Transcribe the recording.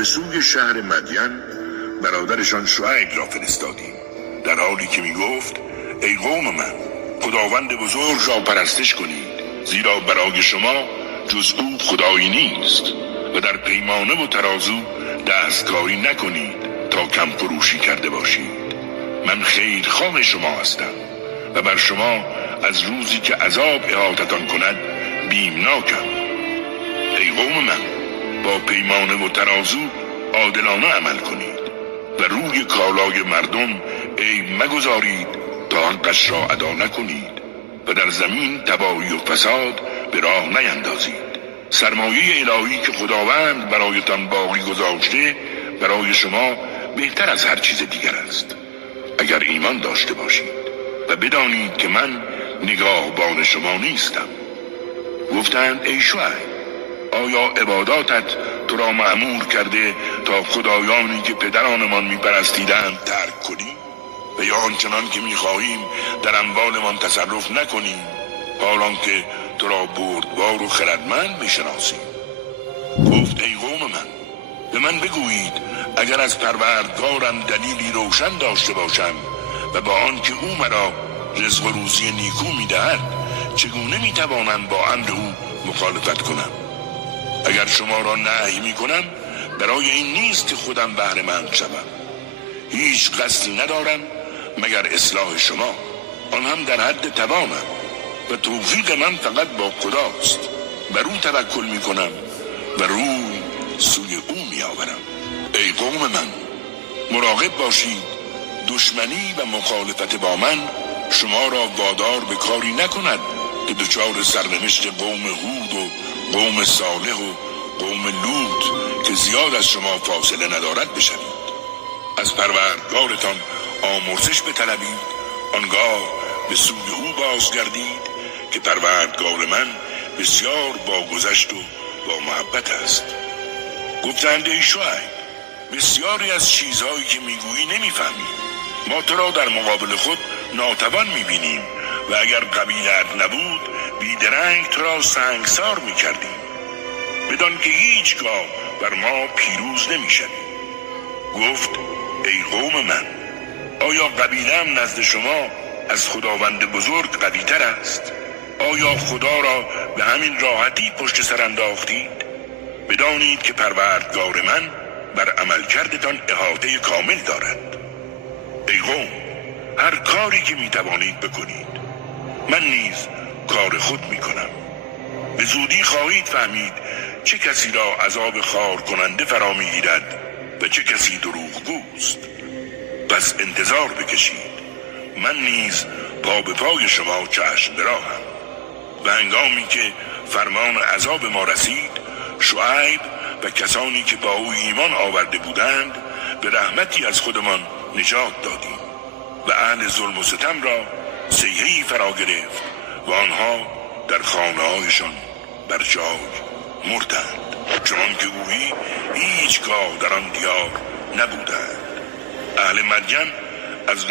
به سوی شهر مدین برادرشان شعیب را فرستادیم، در حالی که می گفت ای قوم من، خداوند بزرگ را پرستش کنید، زیرا برای شما جز او خدایی نیست و در پیمانه و ترازو دستکاری نکنید تا کم فروشی کرده باشید. من خیرخواه شما هستم و بر شما از روزی که عذاب احاطتان کند بیمناکم. ای قوم من، با پیمانه و ترازو عادلانه عمل کنید و روی کالای مردم عیب مگذارید تا حقش را ادا نکنید و در زمین تباهی و فساد به راه نیندازید. سرمایه الهی که خداوند برایتان باقی گذاشته برای شما بهتر از هر چیز دیگر است، اگر ایمان داشته باشید و بدانید که من نگاهبان شما نیستم. گفتند ای شعیب، آیا عباداتت تو را مأمور کرده تا خدایانی که پدرانمان میپرستیدند ترک کنی و یا آنچنان که میخواهیم در اموالمان تصرف نکنیم، حالان که تو را بردبار و خردمند میشناسیم؟ گفت ای قوم من، به من بگویید اگر از پروردگارم دلیلی روشن داشته باشم و با آن که او مرا رزق و روزی نیکو میدهد چگونه میتوانم با امر او مخالفت کنم؟ اگر شما را نهی میکنم برای این نیست که خودم بهره مند شوم. هیچ قصدی ندارم مگر اصلاح شما، آن هم در حد توانم و توفیق من فقط با خداست. بر او توکل میکنم و روی سوی او میآورم. ای قوم من، مراقب باشید دشمنی و مخالفت با من شما را وادار به کاری نکند که دچار سرنوشت قوم هود و قوم صالح و قوم لوط که زیاد از شما فاصله ندارد بشوید. از پروردگارتان آمرزش بطلبید، آنگاه به سوی او بازگردید که پروردگار من بسیار باگذشت و با محبت است. گفتند ای شعیب، بسیاری از چیزهایی که میگویی نمیفهمیم. ما تو را در مقابل خود ناتوان میبینیم و اگر قبیله‌ات نبود بیدرنگ تو را سنگسار میکردیم، بدان که هیچگاه بر ما پیروز نمیشوی. گفت ای قوم من، آیا قبیله‌ام نزد شما از خداوند بزرگ قوی‌تر است؟ آیا خدا را به همین راحتی پشت سر انداختید؟ بدانید که پروردگار من بر عملکردتان احاطه کامل دارد. ای قوم، هر کاری که میتوانید بکنید، من نیز کار خود میکنم. به زودی خواهید فهمید چه کسی را عذاب خار کننده فرا میگیرد و چه کسی دروغگوست. پس انتظار بکشید، من نیز پا به پای شما چشم براهم. و هنگامی که فرمان عذاب ما رسید، شعیب و کسانی که با او ایمان آورده بودند به رحمتی از خودمان نجات دادیم و اهل ظلم و ستم را صیحه‌ای فرا گرفت و آنها در خانه‌هایشان بر جای مردند، چنان که گویی هیچگاه در آن دیار نبودند. اهل مدین از